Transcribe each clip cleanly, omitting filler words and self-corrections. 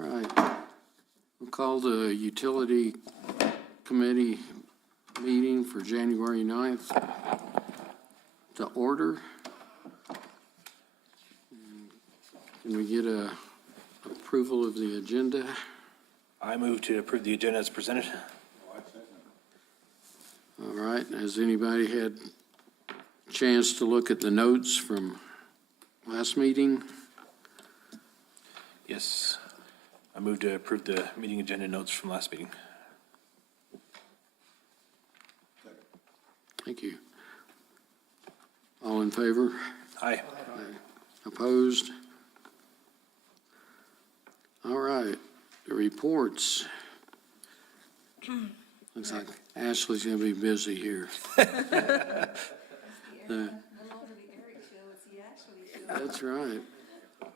All right. We'll call the Utility Committee meeting for January 9th to order. Can we get a approval of the agenda? I move to approve the agenda as presented. All right. Has anybody had a chance to look at the notes from last meeting? Yes. I move to approve the meeting agenda notes from last meeting. Thank you. All in favor? Aye. Opposed? All right, the reports. Looks like Ashley's gonna be busy here. That's right.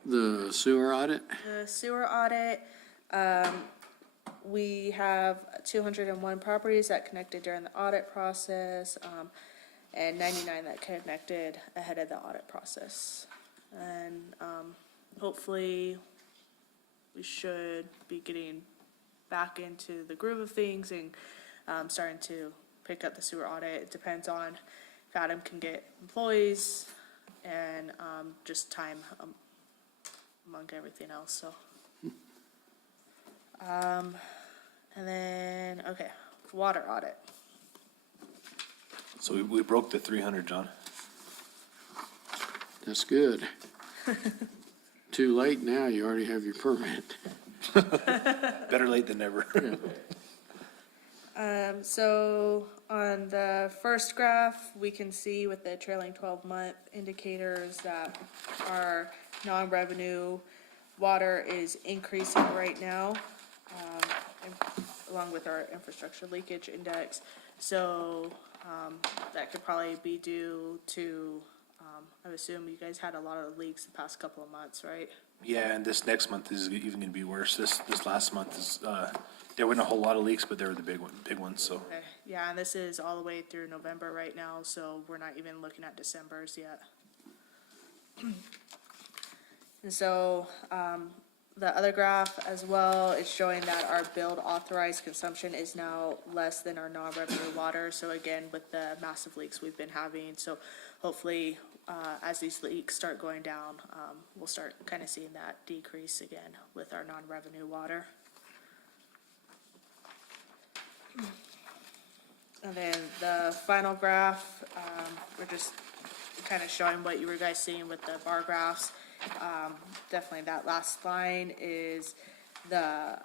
The sewer audit? The sewer audit, we have 201 properties that connected during the audit process, and 99 that connected ahead of the audit process. And, hopefully, we should be getting back into the groove of things and, starting to pick up the sewer audit. It depends on if Adam can get employees and, just time, among everything else, so. And then, okay, water audit. So we broke the 300, John. That's good. Too late now, you already have your permit. Better late than never. So on the first graph, we can see with the trailing 12-month indicators that our non-revenue water is increasing right now, along with our infrastructure leakage index. So that could probably be due to, I would assume you guys had a lot of leaks the past couple of months, right? Yeah, and this next month is even going to be worse. This last month is there weren't a whole lot of leaks, but there were the big ones. So Okay. Yeah, and this is all the way through November right now, so we're not even looking at December's yet. And so, the other graph as well is showing that our billed authorized consumption is now less than our non-revenue water. So again, with the massive leaks we've been having, so hopefully, as these leaks start going down, we'll start kind of seeing that decrease again with our non-revenue water. And then the final graph, we're just kind of showing what you were guys seeing with the bar graphs. Definitely that last line is the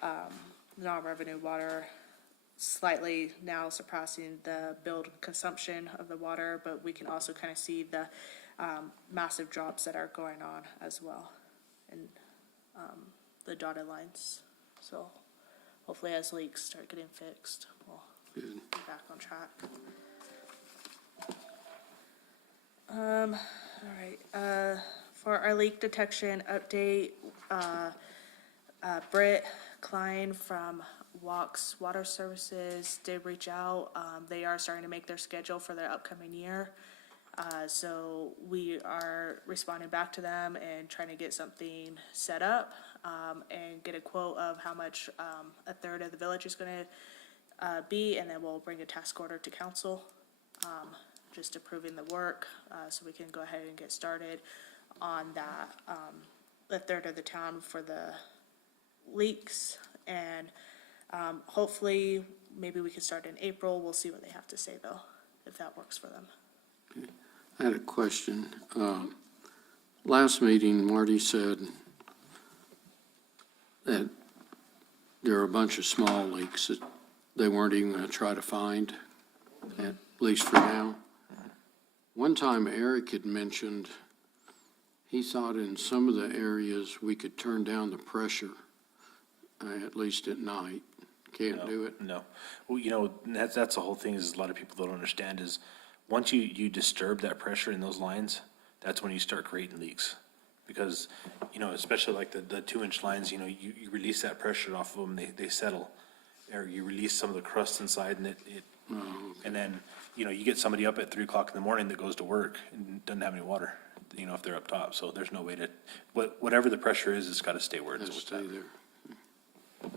non-revenue water slightly now surpassing the billed consumption of the water, but we can also kind of see the massive drops that are going on as well in the dotted lines. So hopefully as leaks start getting fixed, we'll be back on track. All right, for our leak detection update, Britt Klein from Walks Water Services did reach out. They are starting to make their schedule for their upcoming year. So we are responding back to them and trying to get something set up, and get a quote of how much, a third of the village is gonna, be, and then we'll bring a task order to council, just approving the work, so we can go ahead and get started on that, a third of the town for the leaks, and, hopefully, maybe we can start in April. We'll see what they have to say though, if that works for them. I had a question. Last meeting, Marty said that there are a bunch of small leaks that they weren't even going to try to find, at least for now. One time Eric had mentioned he thought in some of the areas we could turn down the pressure, at least at night. Can't do it. No. Well, you know, and that's the whole thing is a lot of people don't understand is once you disturb that pressure in those lines, that's when you start creating leaks. Because, you know, especially like the 2-inch lines, you know, you release that pressure off of them, they settle. Or you release some of the crust inside and and then, you know, you get somebody up at 3 o'clock in the morning that goes to work and doesn't have any water, you know, if they're up top. So there's no way to, whatever the pressure is, it's gotta stay where it is. Let's with stay that. there.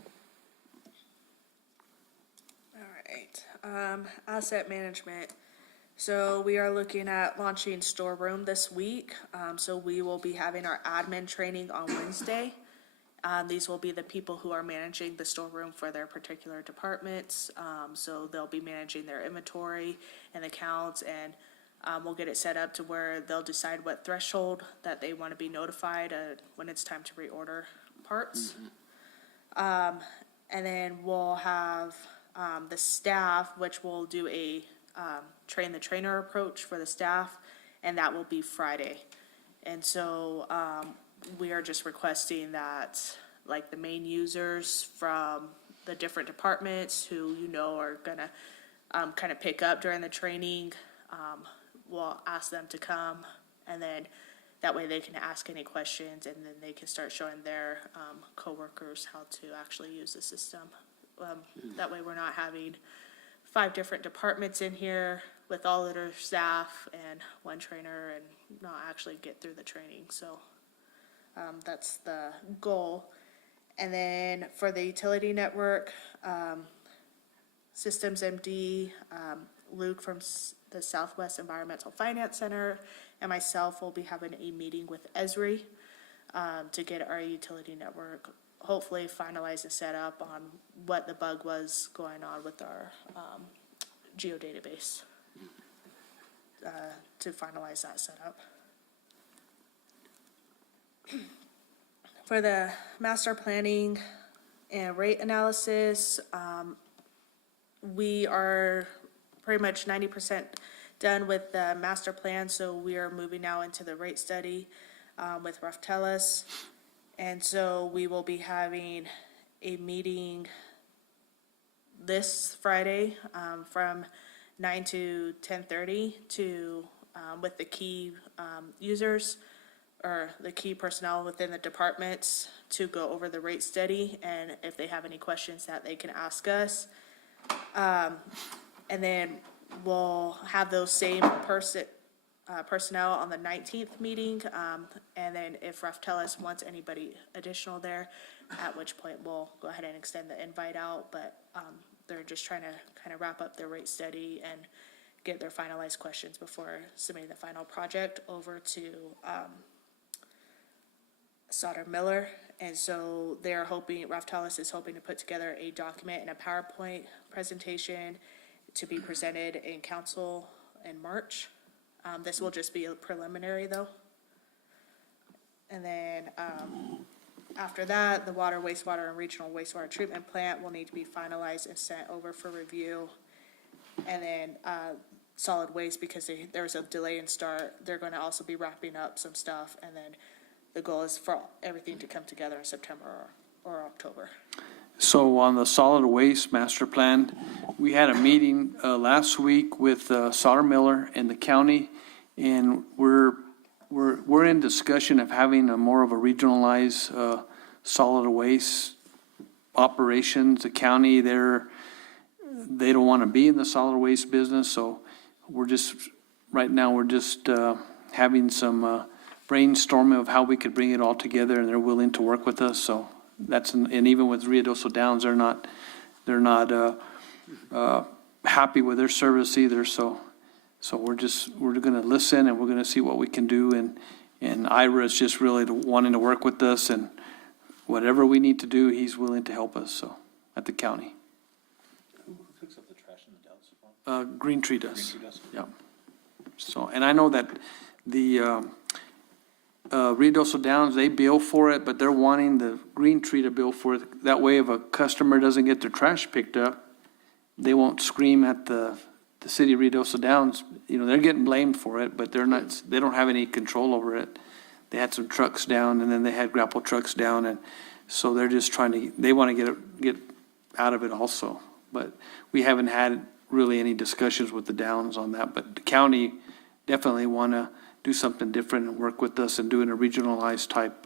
All right, asset management. So we are looking at launching storeroom this week. So we will be having our admin training on Wednesday. These will be the people who are managing the storeroom for their particular departments. So they'll be managing their inventory and accounts, and we'll get it set up to where they'll decide what threshold that they want to be notified when it's time to reorder parts. And then we'll have the staff, which will do a train the trainer approach for the staff, and that will be Friday. And so we are just requesting that, like, the main users from the different departments who you know are gonna kind of pick up during the training, we'll ask them to come, and then that way they can ask any questions, and then they can start showing their coworkers how to actually use the system. That way we're not having 5 different departments in here with all of their staff and one trainer and not actually get through the training. So that's the goal. And then for the utility network, Systems MD, Luke from the Southwest Environmental Finance Center, and myself will be having a meeting with Esri to get our utility network hopefully finalize and set up on what the bug was going on with our geodatabase to finalize that setup. For the master planning and rate analysis, we are pretty much 90% done with the master plan, so we are moving now into the rate study with Raftellus. And so we will be having a meeting this Friday from 9 to 10:30 to with the key users or the key personnel within the departments to go over the rate study, and if they have any questions that they can ask us. And then we'll have those same personnel on the 19th meeting, and then if Raftellus wants anybody additional there, at which point we'll go ahead and extend the invite out, but they're just trying to kind of wrap up their rate study and get their finalized questions before submitting the final project over to Sauter Miller. And so they're hoping, Raftellus is hoping to put together a document and a PowerPoint presentation to be presented in council in March. This will just be a preliminary though. And then after that, the water, wastewater, and regional wastewater treatment plant will need to be finalized and sent over for review. And then solid waste, because there was a delay in start, they're going to also be wrapping up some stuff. And then the goal is for everything to come together in September or October. So on the solid waste master plan, we had a meeting last week with Sauter Miller and the county, and we're in discussion of having a more of a regionalized solid waste operations. The county, they don't want to be in the solid waste business, so right now we're just having some brainstorming of how we could bring it all together, and they're willing to work with us. So and even with Ruidoso Downs, they're not happy with their service either. So we're going to listen, and we're going to see what we can do. And Ira is just really wanting to work with us, and whatever we need to do, he's willing to help us. So at the county, Who picks up the trash in the Dallas? Green Tree does. Green Tree does? Yeah. So, and I know that the Ruidoso Downs, they bill for it, but they're wanting the Green Tree to bill for it. That way, if a customer doesn't get their trash picked up, they won't scream at the city of Ruidoso Downs. You know, they're getting blamed for it, but they don't have any control over it. They had some trucks down, and then they had grapple trucks down, and so they're just they want to get out of it also. But we haven't had really any discussions with the Downs on that, but the county definitely want to do something different and work with us and do a regionalized type,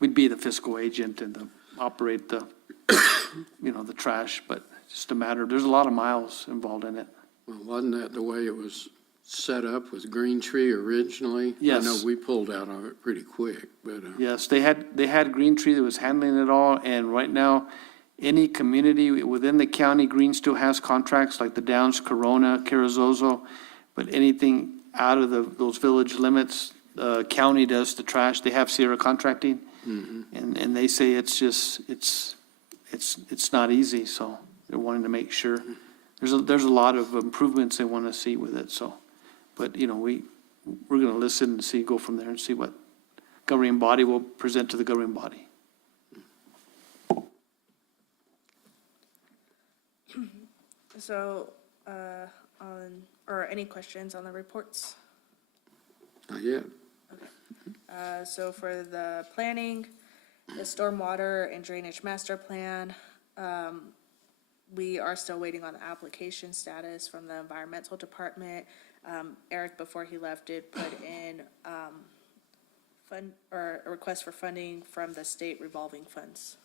we'd be the fiscal agent and operate the, the trash, but just a matter, there's a lot of miles involved in it. Well, wasn't that the way it was set up with Green Tree originally? Yes. I know we pulled out of it pretty quick, but, Yes, they had Green Tree that was handling it all, and right now, any community within the county, Green still has contracts like the Downs, Corona, Carrizozo, but anything out of those village limits, county does the trash. They have Sierra Contracting, and they say it's just, it's not easy, so they're wanting to make sure. There's a lot of improvements they want to see with it, so. But, we're going to listen and see, go from there and see what governing body will present to the governing body. So, any questions on the reports? not yet. So for the planning, the stormwater and drainage master plan, we are still waiting on the application status from the environmental department. Eric, before he left, did put in, a request for funding from the state revolving funds.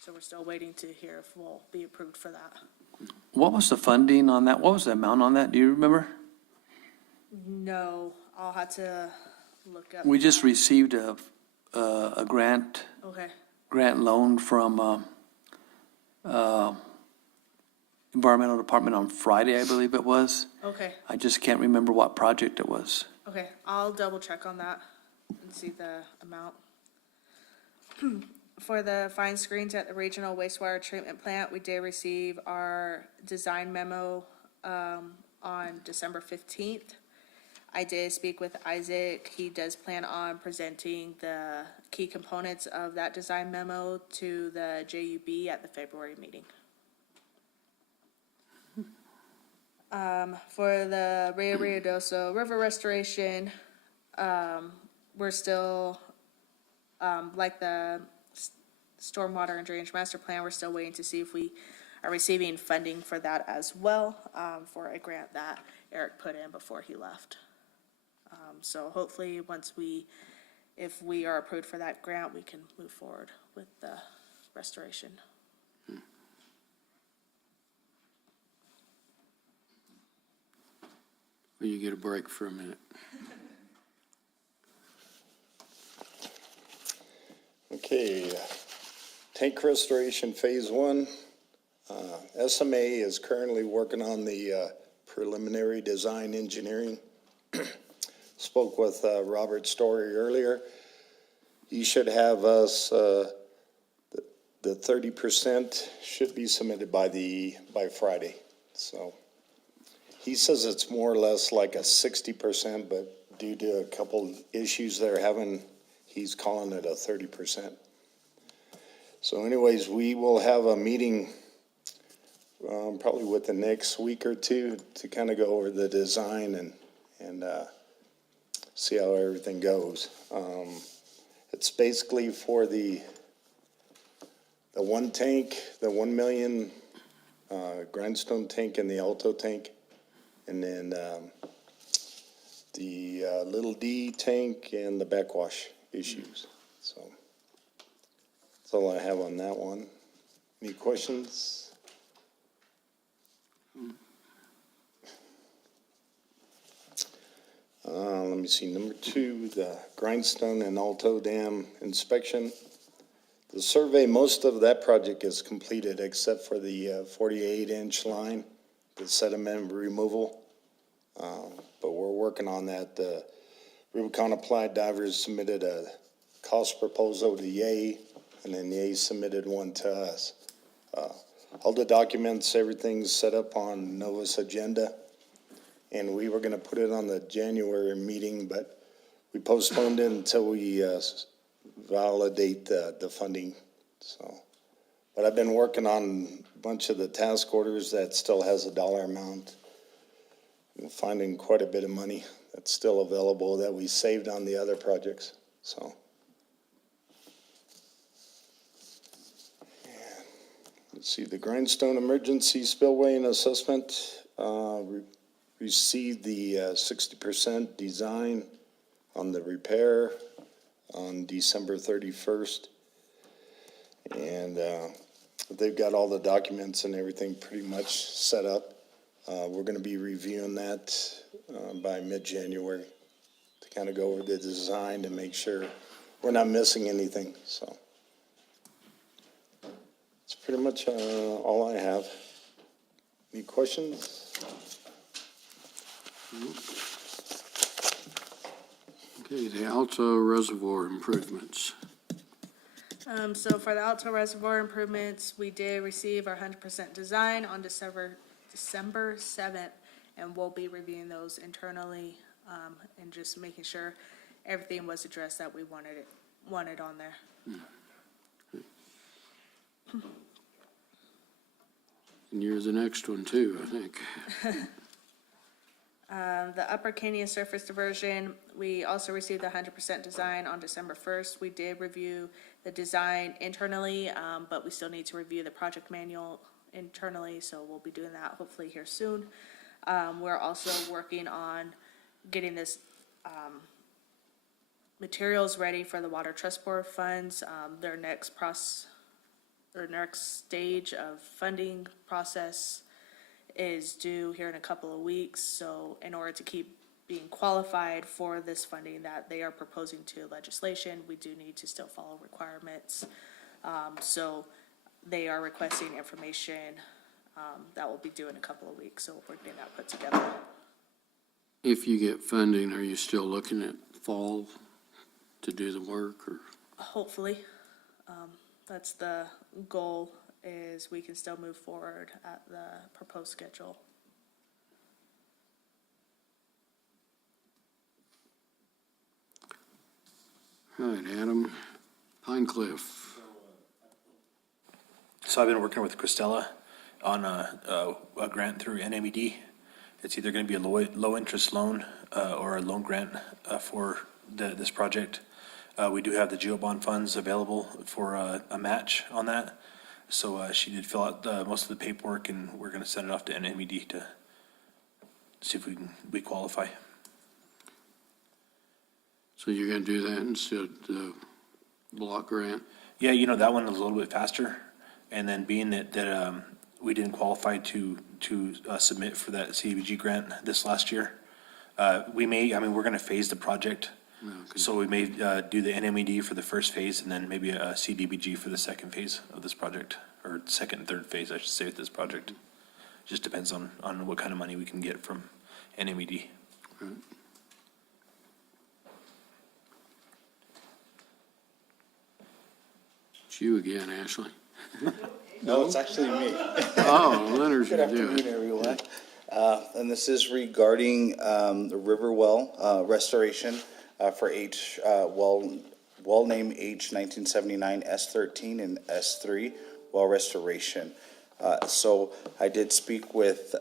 So we're still waiting to hear if we'll be approved for that. What was the funding on that? What was the amount on that? Do you remember? No, I'll have to look up. We just that. received a grant Okay, loan from environmental department on Friday, I believe it was. okay, I just can't remember what project it was. okay. I'll double check on that and see the amount. For the fine screens at the regional wastewater treatment plant, we did receive our design memo on December 15th. I did speak with Isaac. He does plan on presenting the key components of that design memo to the JUB at the February meeting. For the Rio Ruidoso River restoration, we're still, like the stormwater and drainage master plan, we're still waiting to see if we are receiving funding for that as well, for a grant that Eric put in before he left. So hopefully, if we are approved for that grant, we can move forward with the restoration. Will you get a break for a minute? Okay, tank restoration phase one. SMA is currently working on the preliminary design engineering. Spoke with Robert Story earlier. He should have us, the 30% should be submitted by Friday. So he says it's more or less like a 60%, but due to a couple issues they're having, he's calling it a 30%. So anyways, we will have a meeting probably with the next week or two to kind of go over the design and see how everything goes. It's basically for the one tank, the 1 million grindstone tank and the Alto tank, and then the little D tank and the backwash issues. So that's all I have on that one. Any questions? Let me see, number 2, the grindstone and Alto Dam inspection. The survey, most of that project is completed except for the 48-inch line, the sediment removal. But we're working on that. Rubicon Applied Divers submitted a cost proposal to Yay, and then Yay submitted one to us. All the documents, everything's set up on Nova's agenda. And we were going to put it on the January meeting, but we postponed it until we validate the funding. So, but I've been working on a bunch of the task orders that still has a dollar amount. I'm finding quite a bit of money that's still available that we saved on the other projects. So, yeah. see, the Grindstone Emergency Spillway and Assessment, received the 60% design on the repair on December 31st. And they've got all the documents and everything pretty much set up. We're gonna be reviewing that by mid-January to kind of go over the design and make sure we're not missing anything, so. That's pretty much all I have. Any questions? Okay, the Alto Reservoir improvements. So for the Alto Reservoir improvements, we did receive our 100% design on December 7th, and we'll be reviewing those internally, and just making sure everything was addressed that we wanted on there. And you're the next one too, I think. The Upper Canyon Surface Diversion, we also received the 100% design on December 1st. We did review the design internally, but we still need to review the project manual internally, so we'll be doing that hopefully here soon. We're also working on getting this materials ready for the Water Trust Board funds. Their next stage of funding process is due here in a couple of weeks. So in order to keep being qualified for this funding that they are proposing to legislation, we do need to still follow requirements. So they are requesting information that will be due in a couple of weeks. So we're getting that put together. If you get funding, are you still looking at fall to do the work, or? Hopefully, that's the goal, is we can still move forward at the proposed schedule. All right, Adam, Pine Cliff. So I've been working with Christella on a grant through NMED. It's either going to be a low-interest loan or a loan grant for this project. We do have the GeoBond funds available for a match on that. So she did fill out most of the paperwork, and we're going to send it off to NMED to see if we qualify. So you're gonna do that instead of the block grant? Yeah, you know, that one was a little bit faster. And then being that we didn't qualify to submit for that CDBG grant this last year, we're going to phase the project. Okay. So we may do the NMED for the first phase and then maybe a CDBG for the second phase of this project, or second and third phase, I should say, with this project. Just depends on what kind of money we can get from NMED. Right. It's you again, Ashley. No, it's actually me. Oh, Leonard's Good gonna do afternoon, it. everyone. And this is regarding the river well restoration for well name H 1979 S13 and S3 well restoration. So I did speak with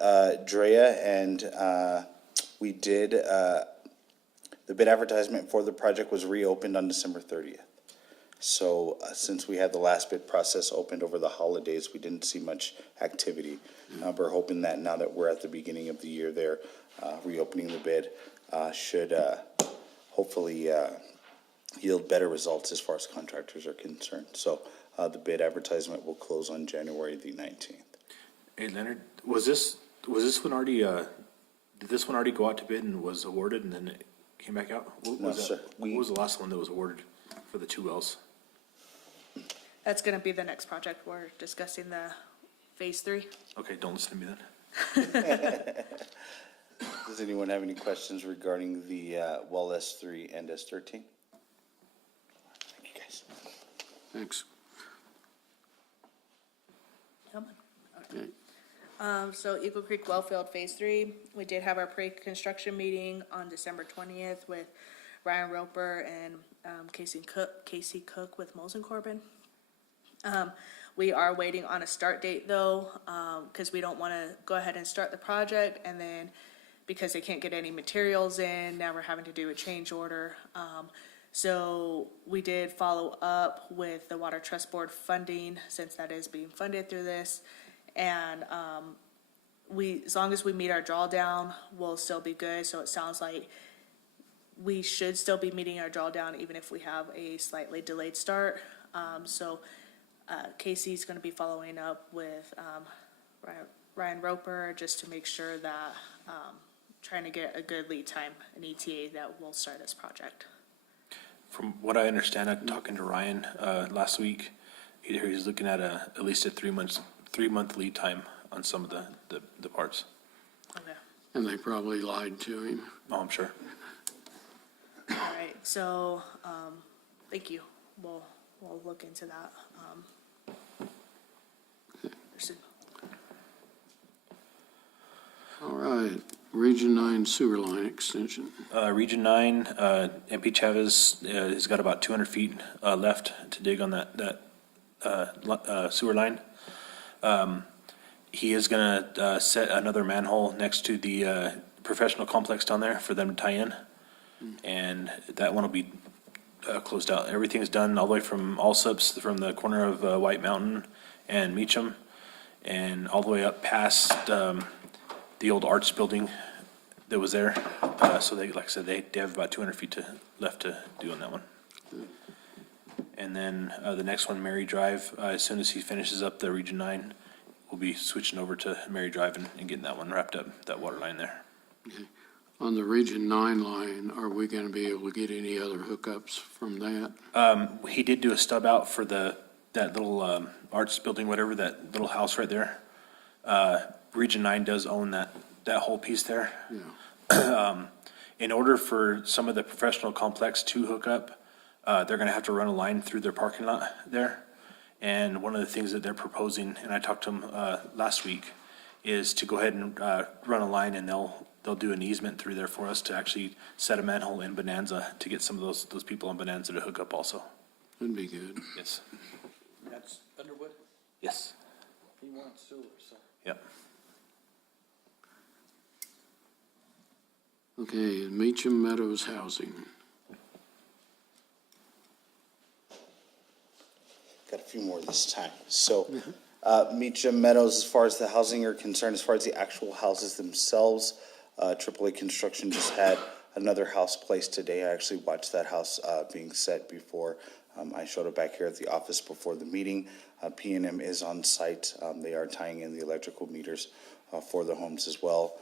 Drea, and we did, the bid advertisement for the project was reopened on December 30th. So since we had the last bid process opened over the holidays, we didn't see much activity. We're hoping that now that we're at the beginning of the year there, reopening the bid should hopefully yield better results as far as contractors are concerned. So the bid advertisement will close on January the 19th. Hey, Leonard, was this one already, did this one already go out to bid and was awarded and then it came back out? What No, was that? sir. What was the last one that was awarded for the 2 wells? That's gonna be the next project. We're discussing the phase 3. Okay, don't listen to me then. Does anyone have any questions regarding the well S3 and S13? Thank you, guys. Thanks. Come on. Okay. So Eagle Creek Wellfield Phase 3, we did have our pre-construction meeting on December 20th with Ryan Roper and Casey Cook with Molson Corbin. We are waiting on a start date though, because we don't want to go ahead and start the project and then because they can't get any materials in, now we're having to do a change order. So we did follow up with the Water Trust Board funding, since that is being funded through this. And as long as we meet our drawdown, we'll still be good. So it sounds like we should still be meeting our drawdown even if we have a slightly delayed start. Casey's gonna be following up with Ryan Roper just to make sure that, trying to get a good lead time, an ETA that will start this project. From what I understand, I'm talking to Ryan last week, he's looking at at least a 3-month lead time on some of the parts. Okay. And they probably lied to him. Oh, I'm sure. All right, so, thank you. We'll look into that. Soon. All right, Region 9 sewer line extension. Region 9, MP Chavez has got about 200 feet left to dig on that sewer line. He is gonna set another manhole next to the professional complex down there for them to tie in. And that one will be closed out. Everything's done all the way from Allsups, from the corner of White Mountain and Meacham, and all the way up past the old arts building that was there. So they, like I said, they have about 200 feet left to do on that one. And then the next one, Mary Drive, as soon as he finishes up the Region 9, we'll be switching over to Mary Drive and getting that one wrapped up, that water line there. Okay. On the Region 9 line, are we gonna be able to get any other hookups from that? He did do a stub out for that little arts building, whatever, that little house right there. Region 9 does own that whole piece there. Yeah, In order for some of the professional complex to hook up, they're gonna have to run a line through their parking lot there. And one of the things that they're proposing, and I talked to them last week, is to go ahead and run a line, and they'll do an easement through there for us to actually set a manhole in Bonanza to get some of those people in Bonanza to hook up also. that'd be good. Yes. That's Underwood. Yes. He wants sewer, so. Yep. Okay, Meacham Meadows Housing. Got a few more this time. So, Meacham Meadows, as far as the housing are concerned, as far as the actual houses themselves, AAA Construction just had another house placed today. I actually watched that house being set before. I showed it back here at the office before the meeting. P&M is on site. They are tying in the electrical meters for the homes as well.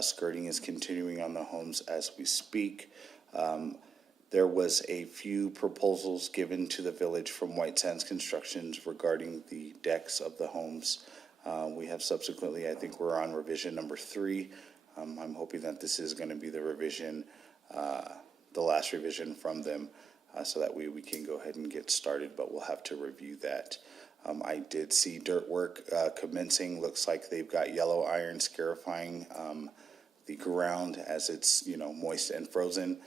Skirting is continuing on the homes as we speak. There was a few proposals given to the village from White Sands Constructions regarding the decks of the homes. We have subsequently, I think we're on revision number 3. I'm hoping that this is going to be the revision, the last revision from them, so that we can go ahead and get started, but we'll have to review that. I did see dirt work commencing. Looks like they've got yellow iron scarifying the ground as it's, moist and frozen,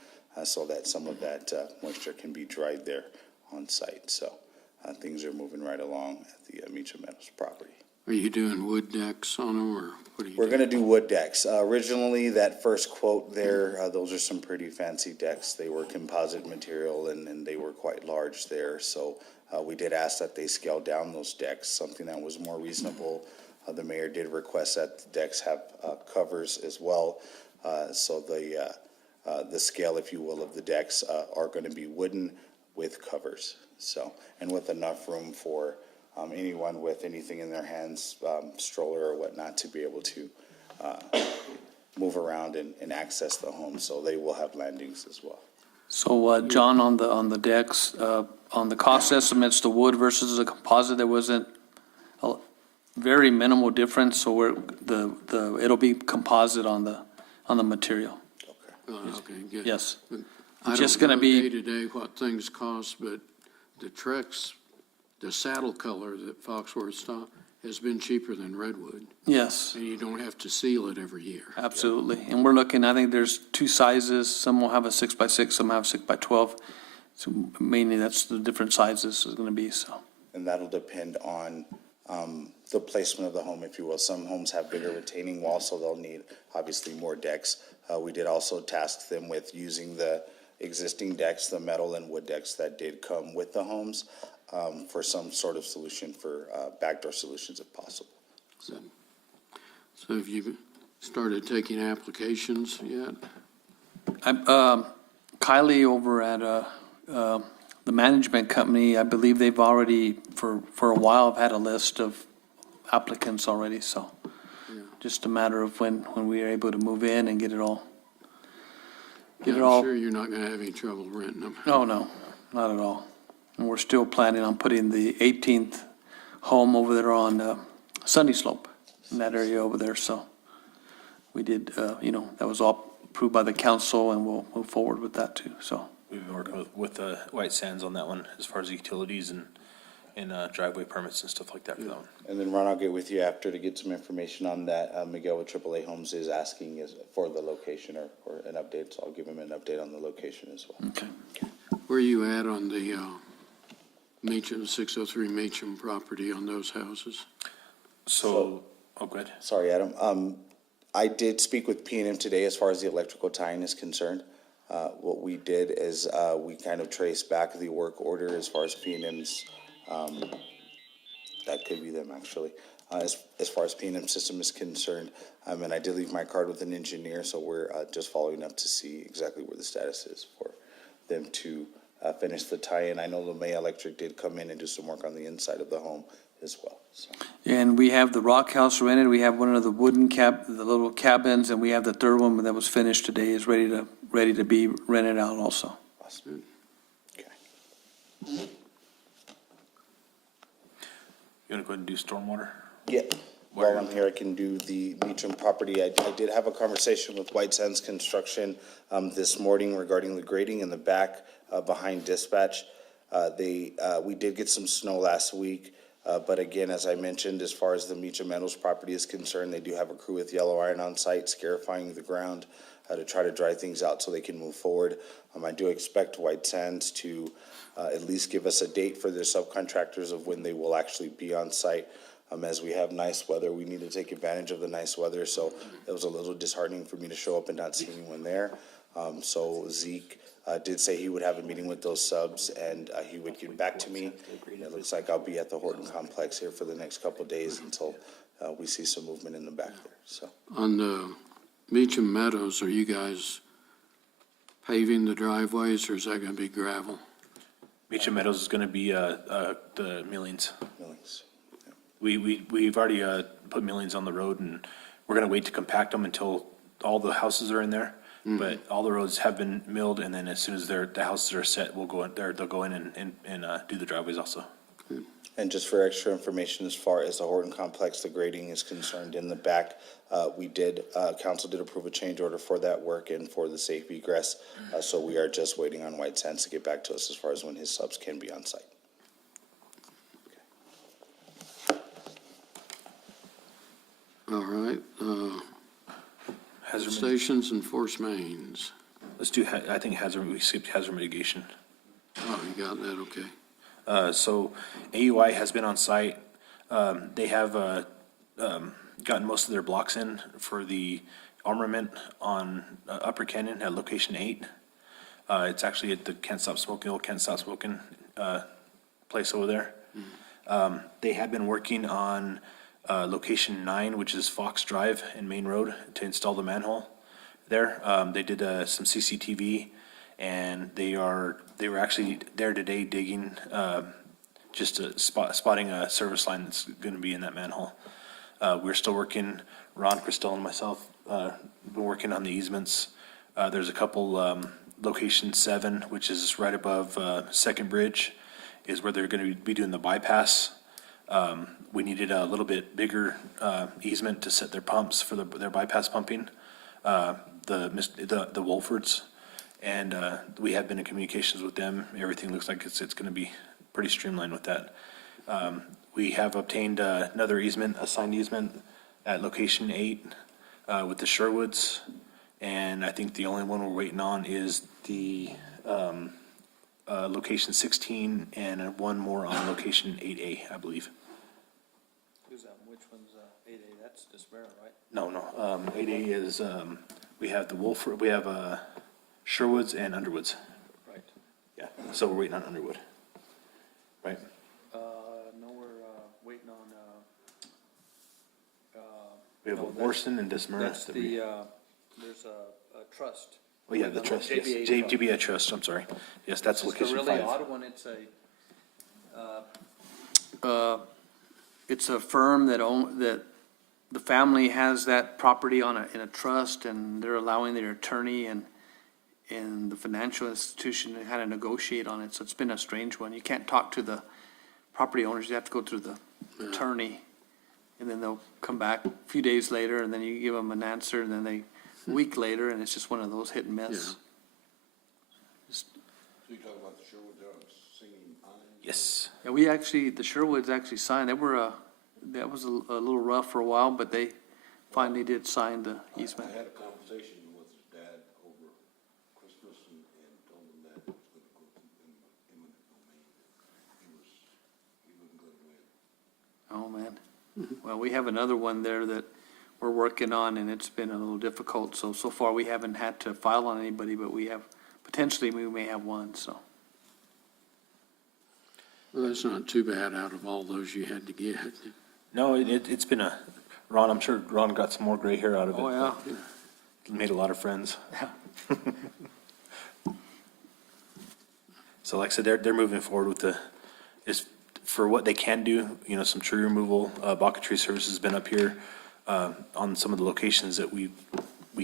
so that some of that moisture can be dried there on site. So things are moving right along at the Meacham Meadows property. Are you doing wood decks on them, or what are you We're doing? gonna do wood decks. Originally, that first quote there, those are some pretty fancy decks. They were composite material and they were quite large there. So we did ask that they scale down those decks, something that was more reasonable. The mayor did request that the decks have covers as well. So the scale, if you will, of the decks are gonna be wooden with covers. So, and with enough room for anyone with anything in their hands, stroller or whatnot, to be able to move around and access the home. So they will have landings as well. So, John, on the decks, on the cost estimates, the wood versus the composite, there wasn't a very minimal difference, so it'll be composite on the material. Okay, good. Yes. I Just don't gonna know be- day-to-day what things cost, but the Trex, the saddle color that Foxworth stock has been cheaper than redwood, Yes, and you don't have to seal it every year. absolutely. And we're looking, I think there's 2 sizes. Some will have a 6x6, some have 6x12. So mainly that's the different sizes is gonna be, so. And that'll depend on the placement of the home, if you will. Some homes have bigger retaining walls, so they'll need obviously more decks. We did also task them with using the existing decks, the metal and wood decks that did come with the homes, for some sort of solution for backdoor solutions if possible. So have you started taking applications yet? Kylie over at the management company, I believe they've already, for a while, have had a list of applicants already, so just a matter of when we are able to move in and get it all. Yeah, Get it I'm all. sure you're not going to have any trouble renting them. Oh, no, not at all. And we're still planning on putting the 18th home over there on Sunny Slope, in that area over there, so we did, that was all approved by the council, and we'll move forward with that too, so. We've been working with White Sands on that one as far as utilities and driveway permits and stuff like that for that one. And then Ron, I'll get with you after to get some information on that. Miguel with AAA Homes is asking for the location or an update, so I'll give him an update on the location as well. Okay. Where are you at on the Meacham, 603 Meacham property on those houses? So, oh, go ahead. Sorry, Adam. I did speak with P&M today as far as the electrical tie-in is concerned. What we did is we kind of traced back the work order as far as P&M's, that could be them actually, as far as P&M system is concerned. And I did leave my card with an engineer, so we're just following up to see exactly where the status is for them to finish the tie-in. I know LeMay Electric did come in and do some work on the inside of the home as well, so. And we have the rock house rented, we have one of the wooden the little cabins, and we have the third one that was finished today, is ready to be rented out also. Awesome. Okay. You want to go ahead and do stormwater? Yeah, while I'm here, I can do the Meacham property. I did have a conversation with White Sands Construction this morning regarding the grading in the back behind dispatch. We did get some snow last week, but again, as I mentioned, as far as the Meacham Meadows property is concerned, they do have a crew with yellow iron on site scarifying the ground to try to dry things out so they can move forward. I do expect White Sands to at least give us a date for their subcontractors of when they will actually be on site. As we have nice weather, we need to take advantage of the nice weather, so it was a little disheartening for me to show up and not see anyone there. So Zeke did say he would have a meeting with those subs and he would get back to me. It looks like I'll be at the Horton Complex here for the next couple of days until we see some movement in the back there, so. On the Meacham Meadows, are you guys paving the driveways, or is that going to be gravel? Meacham Meadows is going to be the millings. Millings. We've already put millings on the road, and we're going to wait to compact them until all the houses are in there. But all the roads have been milled, and then as soon as the houses are set, we'll go in there. They'll go in and do the driveways also. And just for extra information, as far as the Horton Complex, the grading is concerned in the back, council did approve a change order for that work and for the safe egress. So we are just waiting on White Sands to get back to us as far as when his subs can be on site. All right, Hazard, stations and force mains. let's do, I think we skipped hazard mitigation. Oh, you got that, okay. So AUI has been on site. They have gotten most of their blocks in for the armament on Upper Canyon at location 8. It's actually at the Can't Stop Smoking place over there. They have been working on location 9, which is Fox Drive and Main Road, to install the manhole there. They did some CCTV, and they were actually there today digging, just spotting a service line that's going to be in that manhole. We're still working, Ron, Christel, and myself, been working on the easements. There's a couple, location 7, which is right above Second Bridge, is where they're going to be doing the bypass. We needed a little bit bigger easement to set their pumps for their bypass pumping, the Wolfords. And we have been in communications with them. Everything looks like it's going to be pretty streamlined with that. We have obtained another easement, a signed easement at location 8 with the Sherwoods. And I think the only one we're waiting on is the location 16 and one more on location 8A, I believe. Who's that? Which one's 8A? That's Dismera, right? No, 8A is, we have the Wolford, we have Sherwoods and Underwoods. Yeah, so we're waiting on Underwood, right? No, we're, waiting on, We have No, Morrison and Dismurra. that's the, there's a trust. Oh, yeah, the trust, yes, JBA trust. JBA trust, I'm sorry. Yes, that's It's a location really 5. odd one, it's a firm that the family has that property in a trust, and they're allowing their attorney and the financial institution to kind of negotiate on it, so it's been a strange one. You can't talk to the property owners, you have to go through the attorney, and then they'll come back a few days later, and then you give them an answer, and then a week later, and it's just one of those hit and miss. So you talking about the Sherwood Dogs singing pines? Yes, Yeah, the Sherwoods actually signed, that was a little rough for a while, but they finally did sign the easement. I had a conversation with his dad over Christmas and told him that it was gonna go through eminent domain. He wasn't gonna win. Oh, man. Well, we have another one there that we're working on, and it's been a little difficult, so far we haven't had to file on anybody, but potentially we may have one, so. Well, that's not too bad out of all those you had to get. no, it's been Ron, I'm sure Ron got some more gray hair out of it. Oh, yeah. Made a lot of friends. So like I said, they're moving forward with for what they can do, some tree removal. Baca Tree Services has been up here on some of the locations that we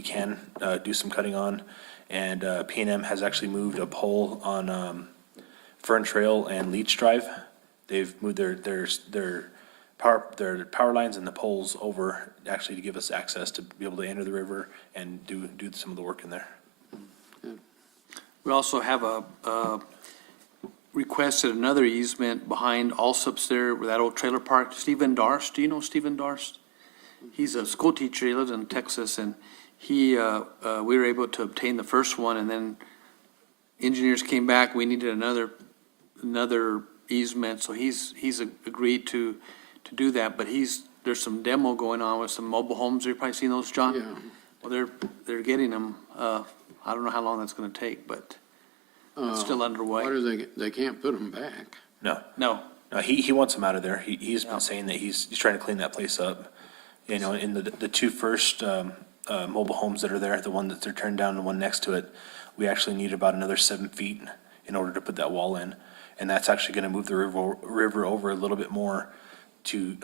can do some cutting on. And P&M has actually moved a pole on Fern Trail and Leech Drive. They've moved their power lines and the poles over actually to give us access to be able to enter the river and do some of the work in there. We also have requested another easement behind Allsup's there, where that old trailer park. Stephen Darst, do you know Stephen Darst? He's a school teacher, he lives in Texas, and we were able to obtain the first one, and then engineers came back, we needed another easement, so he's agreed to do that, but there's some demo going on with some mobile homes. You've probably seen those, John? Yeah. Well, they're getting them. I don't know how long that's gonna take, but it's still underway. Why do they can't put them back? No, No, he wants them out of there. He's been saying that he's trying to clean that place up. In the two first mobile homes that are there, the one that they're turned down and the one next to it, we actually need about another 7 feet in order to put that wall in. And that's actually gonna move the river over a little bit more to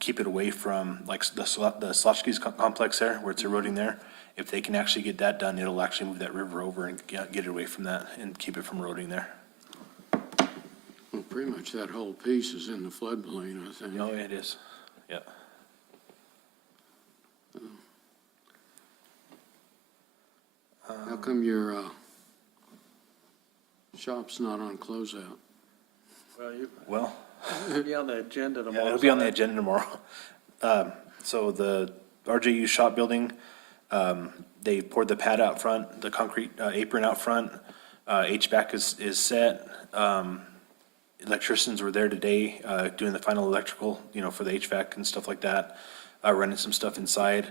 keep it away from like the Slotchkis complex there, where it's eroding there. If they can actually get that done, it'll actually move that river over and get it away from that and keep it from eroding there. Well, pretty much that whole piece is in the floodplain, I think. Oh, it is, yeah. How come your shop's not on closeout? Well, it'll be on the agenda yeah, tomorrow. it'll be on the agenda tomorrow. So the RJU shop building, they poured the pad out front, the concrete apron out front. HVAC is set. Electricians were there today, doing the final electrical, for the HVAC and stuff like that, running some stuff inside.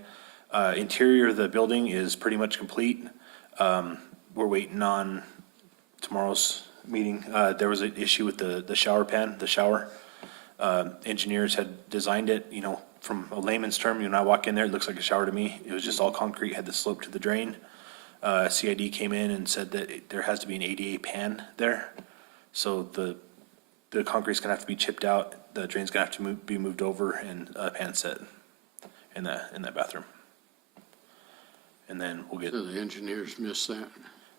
Interior of the building is pretty much complete. We're waiting on tomorrow's meeting. There was an issue with the shower pan, the shower. Engineers had designed it, from a layman's term, when I walk in there, it looks like a shower to me. It was just all concrete, had the slope to the drain. CID came in and said that there has to be an ADA pan there. So the concrete's gonna have to be chipped out, the drain's gonna have to be moved over, and a pan set in that bathroom. And then we'll get, So the engineers missed that?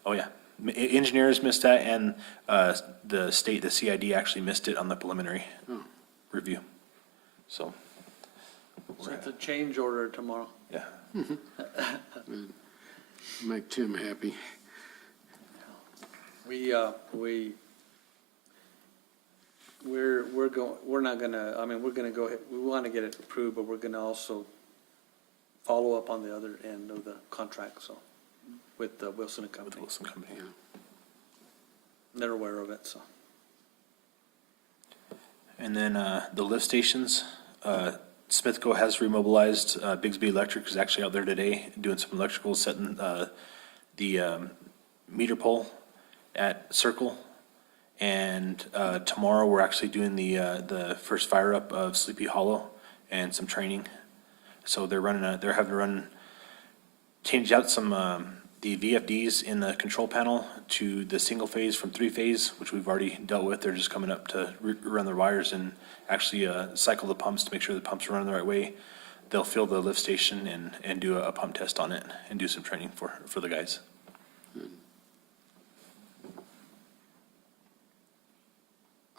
oh yeah, engineers missed that, and the CID actually missed it on the preliminary review. So, So it's a change order tomorrow. yeah. Make Tim happy. We're not gonna, we're gonna go ahead, we wanna get it approved, but we're gonna also follow up on the other end of the contract, so, with Wilson and With the Company. Wilson Company. They're aware of it, so. And then the lift stations, Smithco has remobilized. Bigsby Electric is actually out there today doing some electrical, setting the meter pole at Circle And tomorrow, we're actually doing the first fire up of Sleepy Hollow and some training. So they're having to run, change out some, the VFDs in the control panel to the single phase from 3-phase, which we've already dealt with. They're just coming up to run their wires and actually cycle the pumps to make sure the pumps are running the right way. They'll fill the lift station and do a pump test on it and do some training for the guys.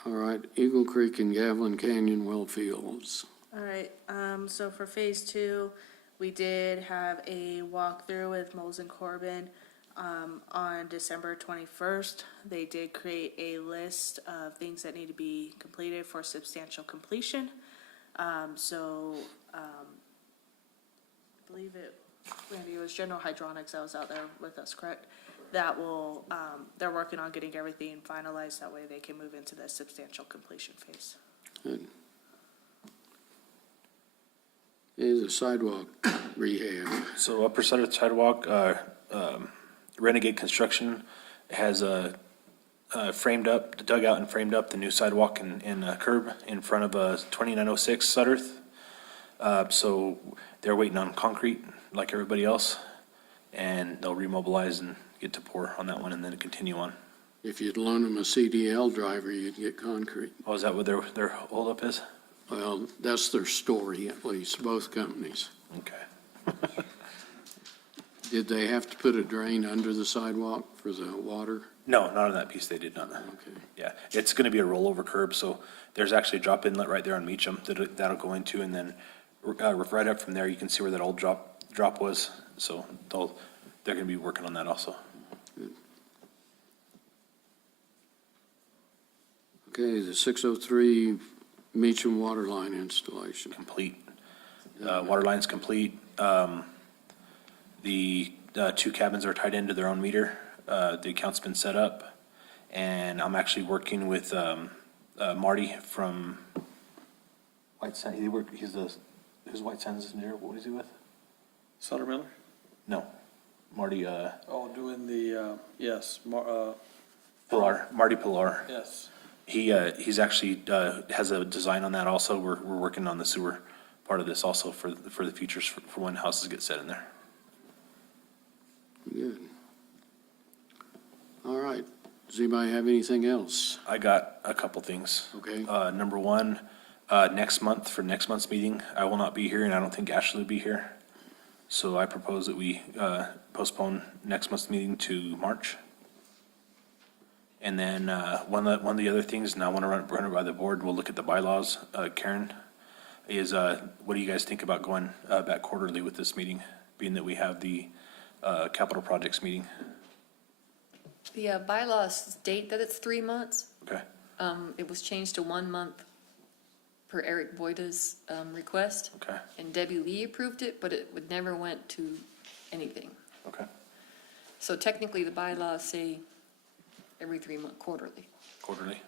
All right, Eagle Creek and Gavilan Canyon well fields. All right, so for phase two, we did have a walkthrough with Moles and Corbin, on December 21st. They did create a list of things that need to be completed for substantial completion. I believe Randy, it was General Hydronics that was out there with us, correct? That will, they're working on getting everything finalized, that way they can move into the substantial completion phase. Good. Is a sidewalk rehab. So upper side of the sidewalk, Renegade Construction has framed up, dug out and framed up the new sidewalk and curb in front of 2906 Sudderth. So they're waiting on concrete like everybody else, and they'll remobilize and get to pour on that one and then continue on. If you'd loan them a CDL driver, you'd get concrete. Oh, is that what their holdup is? Well, that's their story, at least, both companies. Okay. Did they have to put a drain under the sidewalk for the water? No, not on that piece, they did not. Okay. Yeah, it's gonna be a rollover curb, so there's actually a drop inlet right there on Meacham that'll go into, and then right up from there, you can see where that old drop was, so they're gonna be working on that also. Okay, the 603 Meacham water line installation. Complete. Water line's complete. The two cabins are tied into their own meter. The account's been set up, and I'm actually working with Marty from White Sands. Who's White Sands engineer? What is he with? Sutter Miller? No, Marty Oh, doing the, yes, Pilar. Marty Pilar. yes. He's actually has a design on that also. We're working on the sewer part of this also for the futures for when houses get set in there. Good. All right. Does anybody have anything else? I got a couple things. Okay. Number one, next month, for next month's meeting, I will not be here, and I don't think Ashley will be here. So I propose that we postpone next month's meeting to March. And then one of the other things, and I want to run it by the board, we'll look at the bylaws, Karen, is what do you guys think about going back quarterly with this meeting, being that we have the capital projects meeting? The bylaws state that it's 3 months. Okay, It was changed to 1 month per Eric Boyda's request. okay, And Debbie Lee approved it, but it would never went to anything. okay, So technically, the bylaws say every 3 month quarterly. quarterly.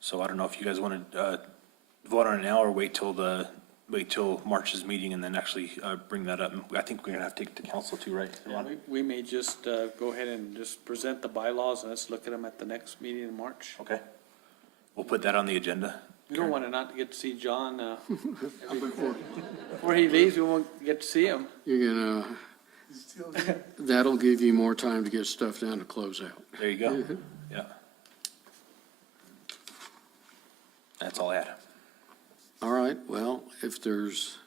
So I don't know if you guys want to vote on it now or wait till March's meeting and then actually bring that up. And I think we're gonna have to take it to council too, right? Yeah, we may just go ahead and just present the bylaws and let's look at them at the next meeting in March. Okay. We'll put that on the agenda. We don't want to not get to see John before he leaves, we won't get to see him. You're gonna, that'll give you more time to get stuff down to closeout. There you go. Yeah. That's all I had. All right, well, if there's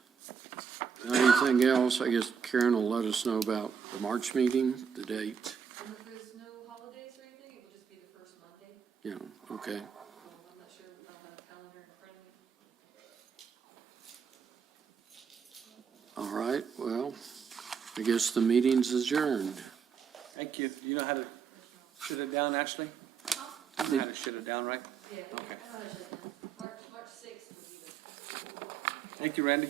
anything else, I guess Karen will let us know about the March meeting, the date. And if there's no holidays or anything, it will just be the first Monday. Yeah, okay. I'm not sure, I don't have a calendar in front of me. All right, well, I guess the meeting's adjourned. Thank you. Do you know how to shut it down, Ashley? You know how to shut it down, right? Yeah. Okay. March 6th would be the. Thank you, Randy.